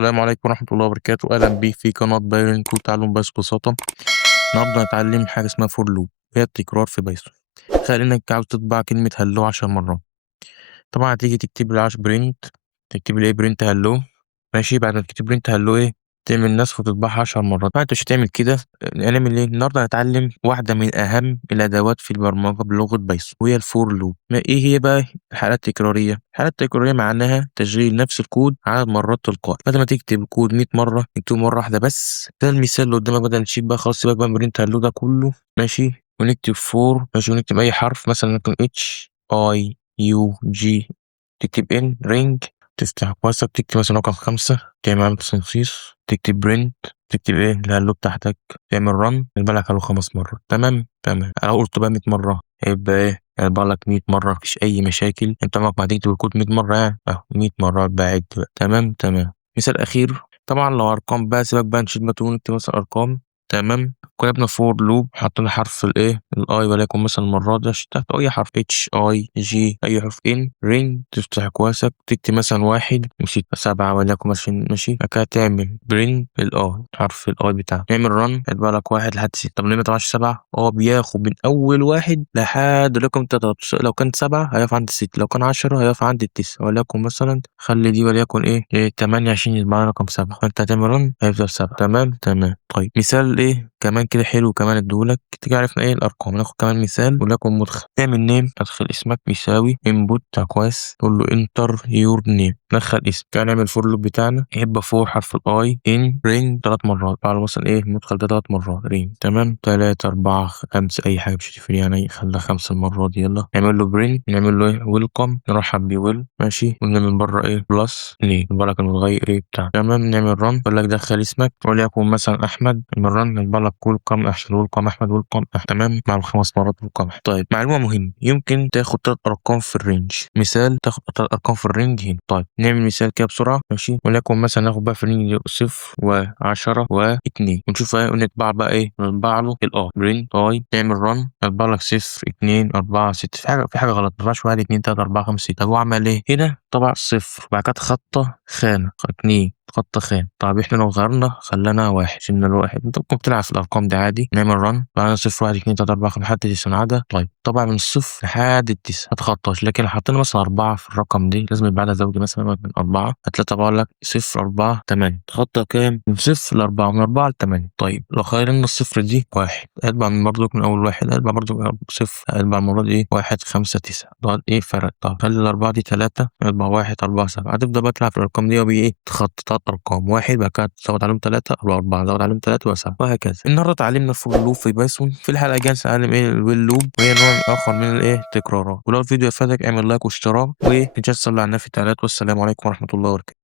السلام عليكم ورحمة الله وبركاته، أهلا بيك في قناة بايرن كود تعلم بس ببساطة. النهاردة هنتعلم حاجة اسمها فور لوب، هي التكرار في بايثون. تخيل إنك عاوز تطبع كلمة هلو 10 مرات. طبعا هتيجي تكتب لي برنت، تكتب لي برنت هلو. ماشي، بعد ما تكتب برنت هلو تعمل نسخ وتطبعها 10 مرات. فأنت مش هتعمل كده. نعمل ايه؟ النهارده هنتعلم واحدة من أهم الأدوات في البرمجة بلغة بايثون، وهي الفور لوب. ما ايه هي بقى؟ الحالات التكرارية. الحالات التكرارية معناها تشغيل نفس الكود عدد مرات تلقائي، بدل ما تكتب الكود 100 مرة اكتبه مرة واحدة بس. ده المثال اللي قدامك، بدل نشيل بقى خلاص، سيبك بقى من برنت هلو ده كله. ماشي، ونكتب فور. ماشي، ونكتب أي حرف، مثلا ممكن اتش اي يو جي. تكتب ان رينج، تفتح قوسك، تكتب مثلا رقم 5، تعمل علامة تنصيص، تكتب برنت، تكتب ايه الهلو بتاعتك، تعمل رن، يبقى لك هلو 5 مرات. تمام تمام. انا قلت بقى 100 مرة، هيبقى ايه؟ هيبقى لك 100 مرة، مفيش أي مشاكل. انت عمرك ما هتكتب الكود 100 مرة يعني، اهو 100 مرات بعد بقى. تمام تمام. مثال أخير، طبعا لو أرقام بقى سيبك بقى، نشيل ما تقول نكتب مثلا أرقام. تمام. كتبنا فور لوب، حطينا حرف الايه الاي، وليكن مثلا المرة دي تحت اي حرف اتش اي جي، اي حرف ان رينج، تفتح كواسك، تكتب مثلا 1 و7 وليكن مثلا. ماشي، بعد كده تعمل برين الاي، حرف الاي بتاعك، تعمل رن، هيبقى لك 1 لحد 6. طب ليه ما طلعش 7؟ بياخد من اول 1 لحد رقم 3. لو كان 7 هيقف عند 6، لو كان 10 هيقف عند 9. وليكن مثلا خلي دي وليكن ايه 8 عشان يبقى رقم 7، فانت هتعمل رن هيفضل 7. تمام تمام. طيب مثال كمان كده حلو، كمان اديهولك. تيجي عرفنا الارقام، ناخد كمان مثال وليكن مدخل. تعمل نيم، تدخل اسمك بيساوي انبوت بتاع كويس، تقول له انتر يور نيم، دخل اسم. كان نعمل فور لوب بتاعنا، يبقى فور حرف الاي ان رينج 3 مرات، بعد مثلا المدخل ده 3 مرات رينج. تمام، 3 4 5 اي حاجه مش هتفرق يعني، خليها 5 المرات دي. يلا نعمل له برين، نعمل له ويلكم، نرحب بيه ويل. ماشي، ونعمل بره بلس ليه بالك نغير بتاع. تمام، نعمل رن، يقول لك دخل اسمك وليكن مثلا احمد. نرن، يبقى لك ويلكم احمد، ويلكم احمد، ويلكم احمد. تمام، مع ال5 مرات ويلكم احمد. طيب معلومه مهمه، يمكن تاخد 3 ارقام في الرينج. مثال، تاخد 3 ارقام في الرينج هنا. طيب نعمل مثال كده بسرعه. ماشي، وليكن مثلا ناخد بقى في الرينج 0 و10 و2، ونشوف ونطبع بقى نطبع له رين اي، تعمل رن، يطبع لك 0 2 4 6. في حاجه غلط، ما ينفعش 1 2 3 4 5 6. طب هو عمل هنا؟ طبع 0 وبعد كده خطه خانه 2 خط خان. طب احنا لو غيرنا خلانا 1، شلنا ال1. انت ممكن تلعب في الارقام دي عادي. نعمل رن، بعدين 0 1 2 3 4 5 لحد 9 عدد. طيب طبعا من الصفر لحد ال9 ما تخطاش، لكن لو حطينا مثلا 4 في الرقم دي لازم يبقى عدد زوجي، مثلا من 4 هتلاقي طبعا لك 0 4 8. تخطى كام؟ من 0 ل4، من 4 ل8. طيب لو خيرنا الصفر دي 1، هيطبع من برضه من أول 1، هيطبع برضه 0، هيطبع المرة دي 1 5 9. ده فرق. طب خلي ال4 دي 3، هيطبع 1 4 7. هتبدأ بقى تلعب في الأرقام دي تخطي 3 أرقام، 1 بعد كده تزود عليهم 3 أو 4، تزود عليهم 3 و7 وهكذا. النهارده اتعلمنا فور لوب في بايثون. في الحلقة الجاية هنتعلم الويل لوب، وهي نوع آخر من التكرارات. ولو الفيديو فادك اعمل لايك واشتراك، وإن شاء الله على النبي في التعليقات. والسلام عليكم ورحمة الله وبركاته.